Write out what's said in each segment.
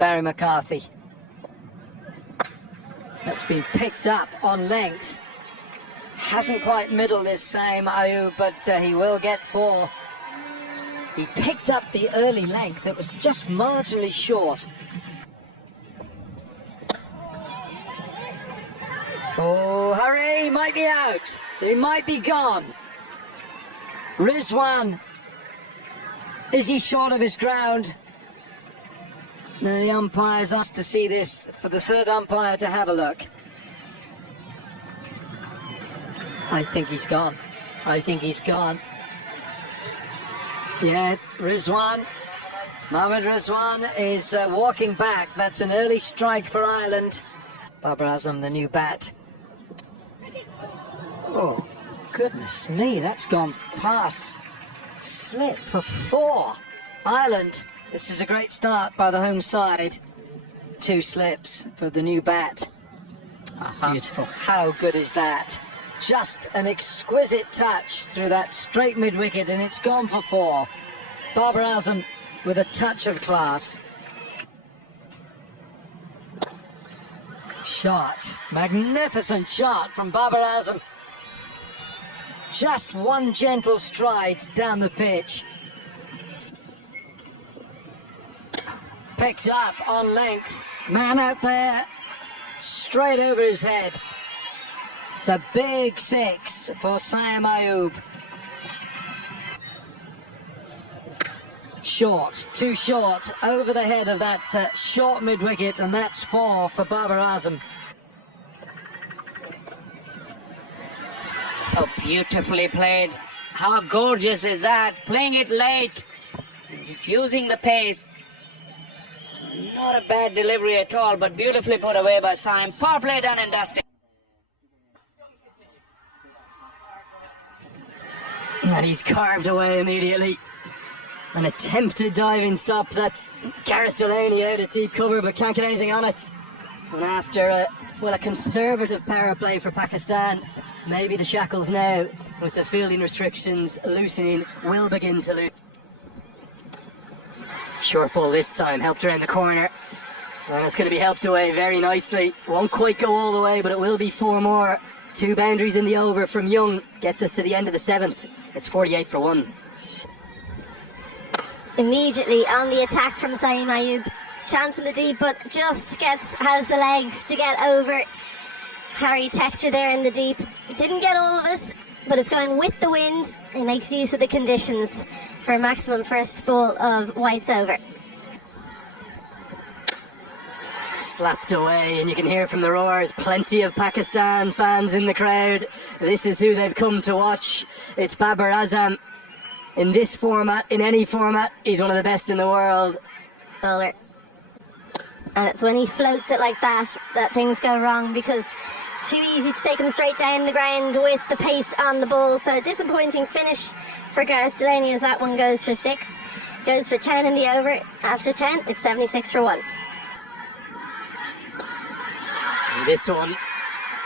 Barry McCarthy. That's been picked up on length. Hasn't quite middled this same Ayub, but he will get 4. He picked up the early length. It was just marginally short. Oh, hurry, he might be out. He might be gone. Rizwan. Is he short of his ground? Now the umpire's asked to see this for the third umpire to have a look. I think he's gone. I think he's gone. Yeah, Rizwan. Mohamed Rizwan is walking back. That's an early strike for Ireland. Babar Azam, the new bat. Oh, goodness me, that's gone past slip for 4. Ireland, this is a great start by the home side. 2 slips for the new bat. Beautiful. How good is that? Just an exquisite touch through that straight mid-wicket, and it's gone for 4. Babar Azam with a touch of class. Shot. Magnificent shot from Babar Azam. Just one gentle stride down the pitch. Picked up on length. Man out there, straight over his head. It's a big 6 for Saim Ayub. Short, too short, over the head of that short mid-wicket, and that's 4 for Babar Azam. Oh, beautifully played. How gorgeous is that? Playing it late, just using the pace. Not a bad delivery at all, but beautifully put away by Saim. Power play done and dusted. And he's carved away immediately. An attempted diving stop. That's Gareth Delaney out at deep cover, but can't get anything on it. And after a conservative power play for Pakistan, maybe the shackles now, with the fielding restrictions loosening, will begin to lose. Short ball this time, helped around the corner. And it's going to be helped away very nicely. Won't quite go all the way, but it will be 4 more. 2 boundaries in the over from Young. Gets us to the end of the 7th. It's 48 for 1. Immediately on the attack from Saim Ayub. Chance in the deep, but just has the legs to get over Harry Tector there in the deep. Didn't get all of it, but it's going with the wind. He makes use of the conditions for a maximum first ball of whites over. Slapped away, and you can hear from the roars, plenty of Pakistan fans in the crowd. This is who they've come to watch. It's Babar Azam. In this format, in any format, he's one of the best in the world. Bowler. And it's when he floats it like that things go wrong, because too easy to take him straight down the ground with the pace on the ball. So a disappointing finish for Gareth Delaney, as that one goes for 6. Goes for 10 in the over. After 10, it's 76 for 1. And this one,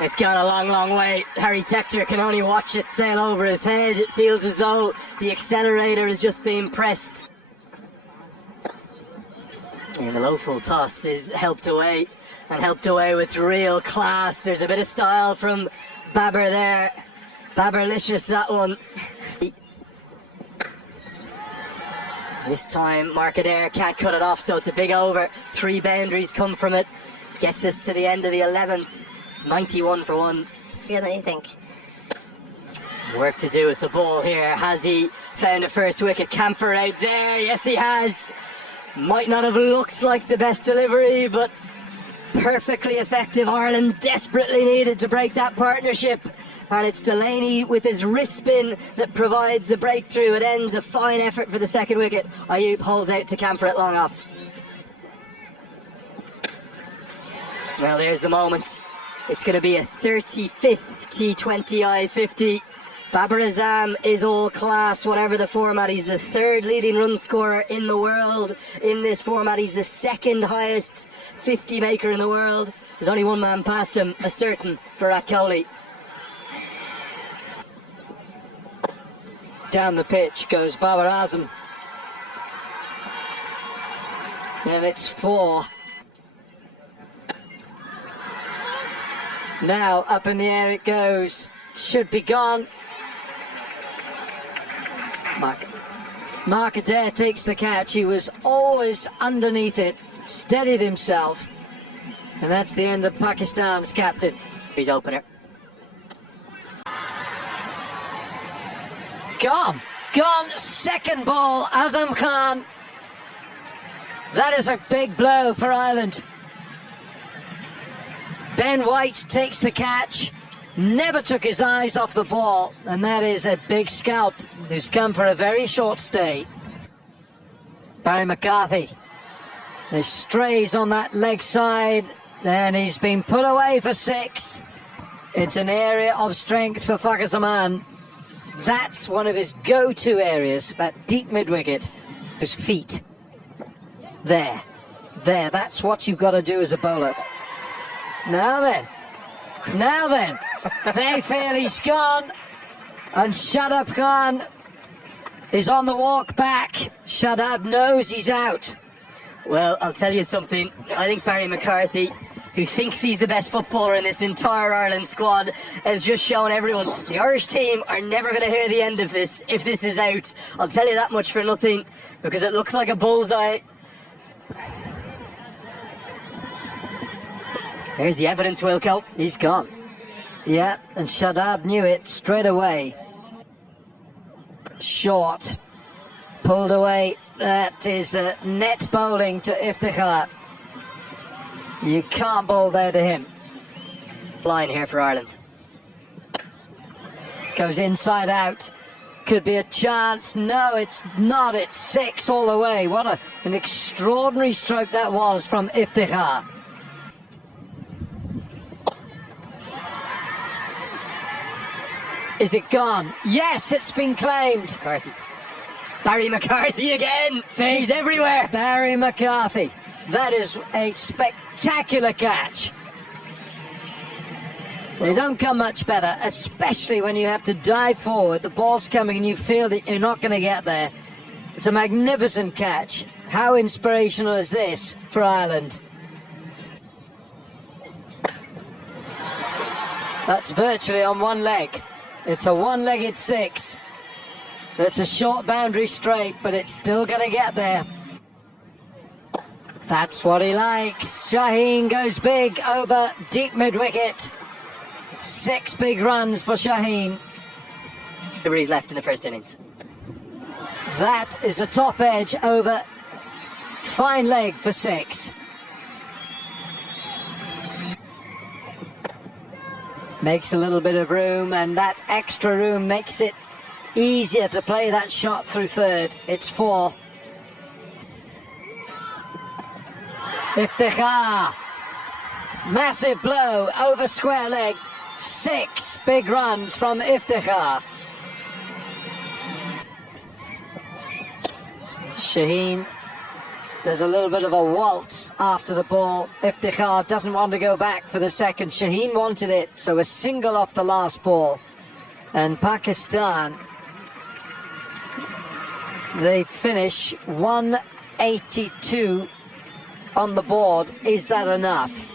it's gone a long, long way. Harry Tector can only watch it sail over his head. It feels as though the accelerator is just being pressed. And the low full toss is helped away, and helped away with real class. There's a bit of style from Babar there. Babarlicious, that one. This time Markader can't cut it off, so it's a big over. 3 boundaries come from it. Gets us to the end of the 11th. It's 91 for 1. What do you think? Work to do with the ball here. Has he found a first wicket? Camphor out there. Yes, he has. Might not have looked like the best delivery, but perfectly effective. Ireland desperately needed to break that partnership. And it's Delaney with his wrist spin that provides the breakthrough. It ends a fine effort for the second wicket. Ayub holds out to Camphor at long off. Well, there's the moment. It's going to be a 35th T20 I-50. Babar Azam is all class, whatever the format. He's the 3rd leading run scorer in the world in this format. He's the 2nd highest 50 maker in the world. There's only one man past him, a certain Virat Kohli. Down the pitch goes Babar Azam. And it's 4 Now up in the air it goes. Should be gone. Mark Adair takes the catch. He was always underneath it, steadied himself, and that's the end of Pakistan's captain. His opener. Gone. Second ball, Azam Khan. That is a big blow for Ireland. Ben White takes the catch, never took his eyes off the ball, and that is a big scalp who's come for a very short stay. Barry McCarthy. He strays on that leg side, and he's been put away for 6. It's an area of strength for Fakhar Zaman. That's one of his go-to areas, that deep mid-wicket. His feet. There, that's what you've got to do as a bowler. Now then, they feel he's gone, and Shadab Khan is on the walk back. Shadab knows he's out. Well, I'll tell you something. I think Barry McCarthy, who thinks he's the best footballer in this entire Ireland squad, has just shown everyone the Irish team are never going to hear the end of this if this is out. I'll tell you that much for nothing, because it looks like a bullseye. There's the evidence, Wilco. He's gone. Yeah, and Shadab knew it straight away. Short. Pulled away. That is net bowling to Iftikhar. You can't bowl there to him. Line here for Ireland. Goes inside out. Could be a chance. No, it's not. It's 6 all the way. What an extraordinary stroke that was from Iftikhar. Is it gone? Yes, it's been claimed. McCarthy. Barry McCarthy again. He's everywhere. Barry McCarthy. That is a spectacular catch. They don't come much better, especially when you have to dive forward. The ball's coming and you feel that you're not going to get there. It's a magnificent catch. How inspirational is this for Ireland? That's virtually on one leg. It's a one-legged 6. It's a short boundary straight, but it's still going to get there. That's what he likes. Shaheen goes big over deep mid-wicket. 6 big runs for Shaheen. Deliveries left in the first innings. That is a top edge over fine leg for 6. Makes a little bit of room, and that extra room makes it easier to play that shot through third. It's 4. Iftikhar. Massive blow over square leg. 6 big runs from Iftikhar. Shaheen. There's a little bit of a waltz after the ball. Iftikhar doesn't want to go back for the second. Shaheen wanted it, so a single off the last ball. And Pakistan, they finish 182 on the board. Is that enough?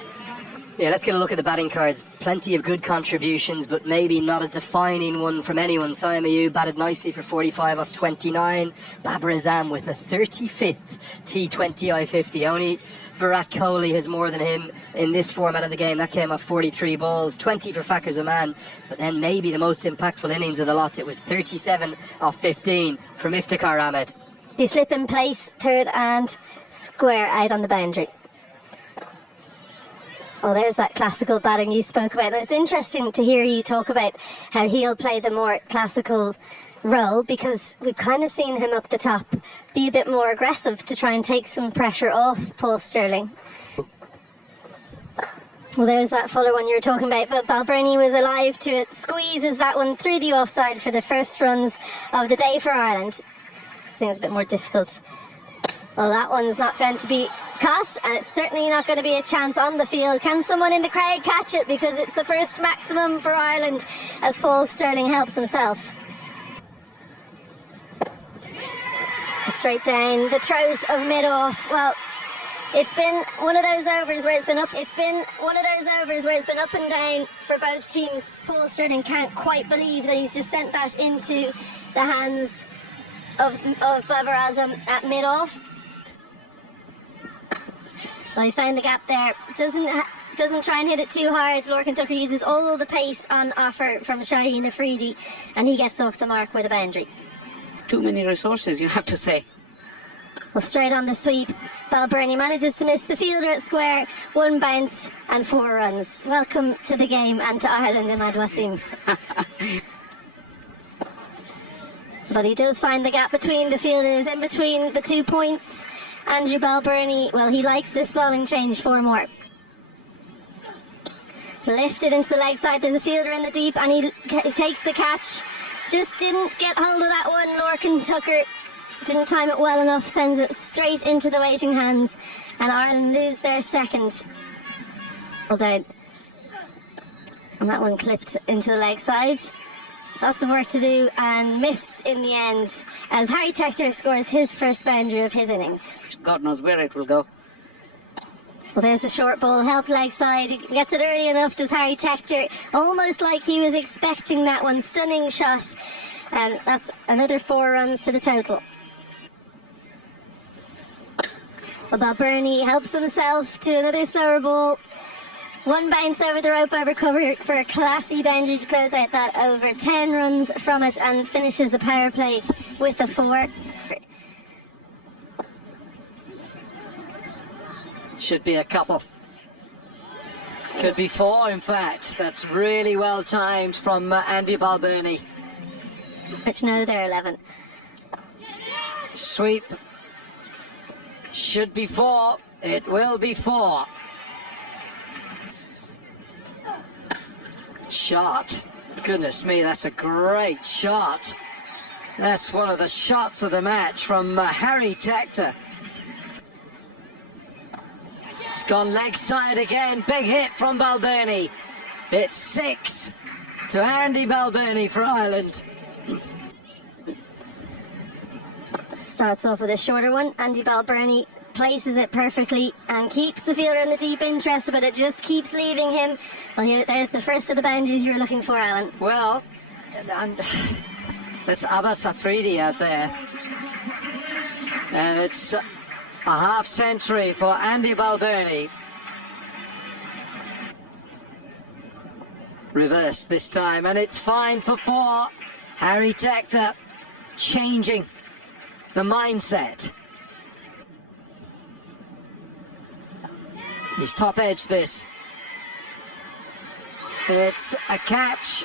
Yeah, let's get a look at the batting cards. Plenty of good contributions, but maybe not a defining one from anyone. Saim Ayub batted nicely for 45 off 29. Babar Azam with a 35th T20 I-50. Only Virat Kohli has more than him in this format of the game. That came off 43 balls, 20 for Fakhar Zaman. But then maybe the most impactful innings of the lot. It was 37 off 15 from Iftikhar Ahmed. They slip in place, third and square out on the boundary. Oh, there's that classical batting you spoke about. And it's interesting to hear you talk about how he'll play the more classical role, because we've kind of seen him up the top be a bit more aggressive to try and take some pressure off Paul Stirling. Well, there's that Fuller one you were talking about, but Balbrini was alive to it. Squeezes that one through the offside for the first runs of the day for Ireland. I think it's a bit more difficult. Well, that one's not going to be caught, and it's certainly not going to be a chance on the field. Can someone in the crowd catch it? Because it's the first maximum for Ireland as Paul Stirling helps himself. Straight down the throat of mid-off. Well, It's been one of those overs where it's been up. It's been one of those overs where it's been up and down for both teams. Paul Sterling can't quite believe that he's just sent that into the hands of Babar Azam at mid-off. Well, he's found the gap there. Doesn't try and hit it too hard. Lorcan Tucker uses all the pace on offer from Shaheen Afridi, and he gets off the mark with a boundary. Too many resources, you have to say. Well, straight on the sweep, Balbirnie manages to miss the fielder at square, 1 bounce and 4 runs. Welcome to the game and to Ireland, Imad Wasim. But he does find the gap between the fielders, in between the 2 points. Andrew Balbirnie, well, he likes this bowling change, 4 more. Lifted into the leg side, there's a fielder in the deep, and he takes the catch. Just didn't get hold of that one. Lorcan Tucker didn't time it well enough, sends it straight into the waiting hands, and Ireland lose their second. Well down. And that one clipped into the leg side. Lots of work to do, and missed in the end, as Harry Tector scores his first boundary of his innings. God knows where it will go. Well, there's the short ball, help leg side. He gets it early enough, does Harry Tector, almost like he was expecting that one. Stunning shot, and that's another 4 runs to the total. Well, Balbirnie helps himself to another slower ball. 1 bounce over the rope over cover for a classy boundary to close out that over. 10 runs from it, and finishes the power play with a 4. Should be a couple. Could be 4, in fact. That's really well timed from Andy Balbirnie. Which no, they're 11. Sweep. Should be 4. It will be 4. Shot. Goodness me, that's a great shot. That's one of the shots of the match from Harry Tector. It's gone leg side again. Big hit from Balbirnie. It's 6 to Andy Balbirnie for Ireland. Starts off with a shorter one. Andy Balbirnie places it perfectly and keeps the fielder in the deep interest, but it just keeps leaving him. Well, there's the first of the boundaries you were looking for, Alan. Well, there's Abbas Afridi out there. And it's a half century for Andy Balbirnie. Reverse this time, and it's fine for 4. Harry Tector changing the mindset. He's top edge this. It's a catch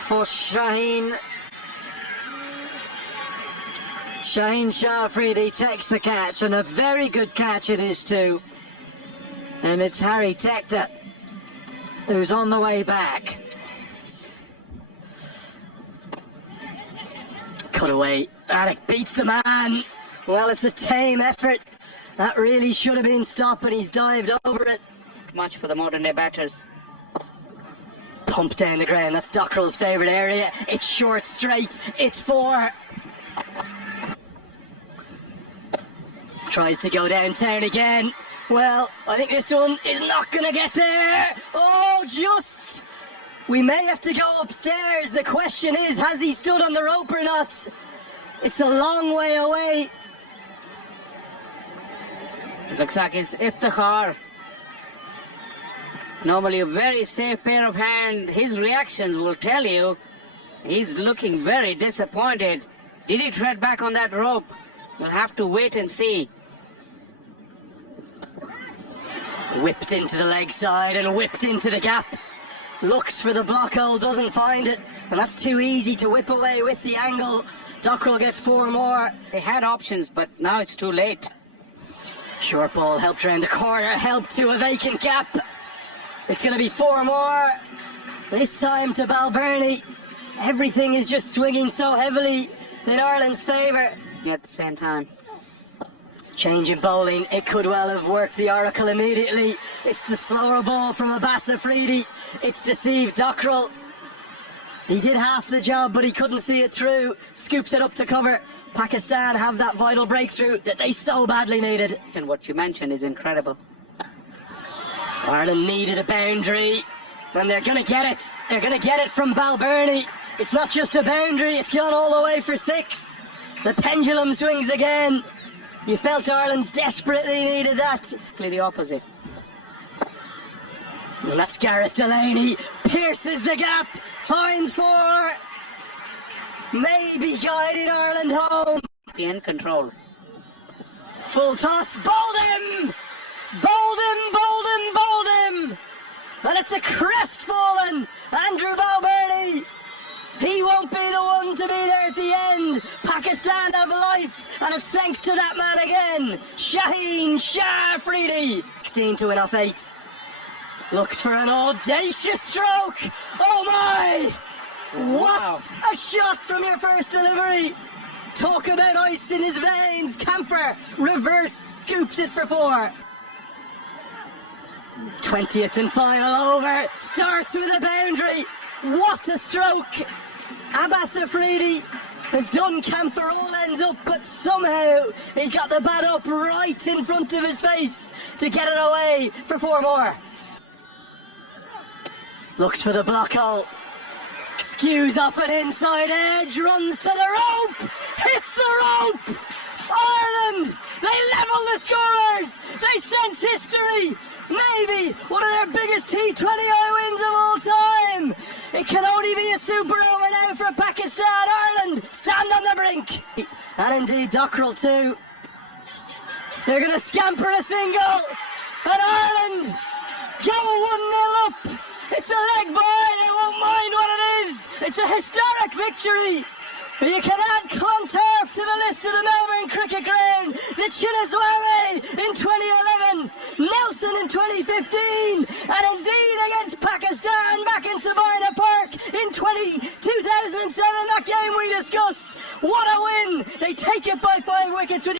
for Shaheen. Shaheen Shah Afridi takes the catch, and a very good catch it is too. And it's Harry Tector who's on the way back. Cut away. Alec beats the man. Well, it's a tame effort. That really should have been stopped, but he's dived over it. Much for the modern day batters. Pump down the ground. That's Dockrell's favourite area. It's short straight. It's 4. Tries to go downtown again. Well, I think this one is not going to get there. Oh, just. We may have to go upstairs. The question is, has he stood on the rope or not? It's a long way away. It looks like it's Iftikhar. Normally a very safe pair of hands. His reactions will tell you he's looking very disappointed. Did he tread back on that rope? You'll have to wait and see. Whipped into the leg side and whipped into the gap. Looks for the block hole, doesn't find it. And that's too easy to whip away with the angle. Dockrell gets 4 more. They had options, but now it's too late. Short ball helped around the corner, helped to a vacant gap. It's going to be 4 more. This time to Balbirnie. Everything is just swinging so heavily in Ireland's favour. At the same time. Change in bowling, it could well have worked the oracle immediately. It's the slower ball from Abbas Afridi. It's deceived Dockrell. He did half the job, but he couldn't see it through. Scoops it up to cover. Pakistan have that vital breakthrough that they so badly needed. And what you mentioned is incredible. Ireland needed a boundary, and they're going to get it. They're going to get it from Balbirnie. It's not just a boundary, it's gone all the way for 6. The pendulum swings again. You felt Ireland desperately needed that. Clearly the opposite. And that's Gareth Delaney. Pierces the gap. Finds 4. Maybe guiding Ireland home. The end control. Full toss. Bowled him! Bowled him, bowled him, bowled him! And it's a crestfallen Andrew Balbirnie. He won't be the one to be there at the end. Pakistan have life, and it's thanks to that man again, Shaheen Shah Afridi. 16 to win off 8. Looks for an audacious stroke. Oh my! What a shot from your first delivery. Talk about ice in his veins. Camphor reverse scoops it for 4. 20th and final over. Starts with a boundary. What a stroke. Abbas Afridi has done Camphor all ends up, but somehow he's got the bat up right in front of his face to get it away for 4 more. Looks for the block hole. Skews off an inside edge, runs to the rope, hits the rope! Ireland, they level the scorers! They sense history! Maybe one of their biggest T20 wins of all time! It can only be a super over now for Pakistan. Ireland stand on the brink! And indeed Dockrell too. They're going to scamper a single, and Ireland go 1-0 up! It's a leg ball, they won't mind what it is! It's a historic victory! You can add Clontarf to the list of the Melbourne Cricket Ground, the Chinnaswamy in 2011, Nelson in 2015, and indeed against Pakistan back in Sabina Park in 2007, that game we discussed. What a win! They take it by 5 wickets.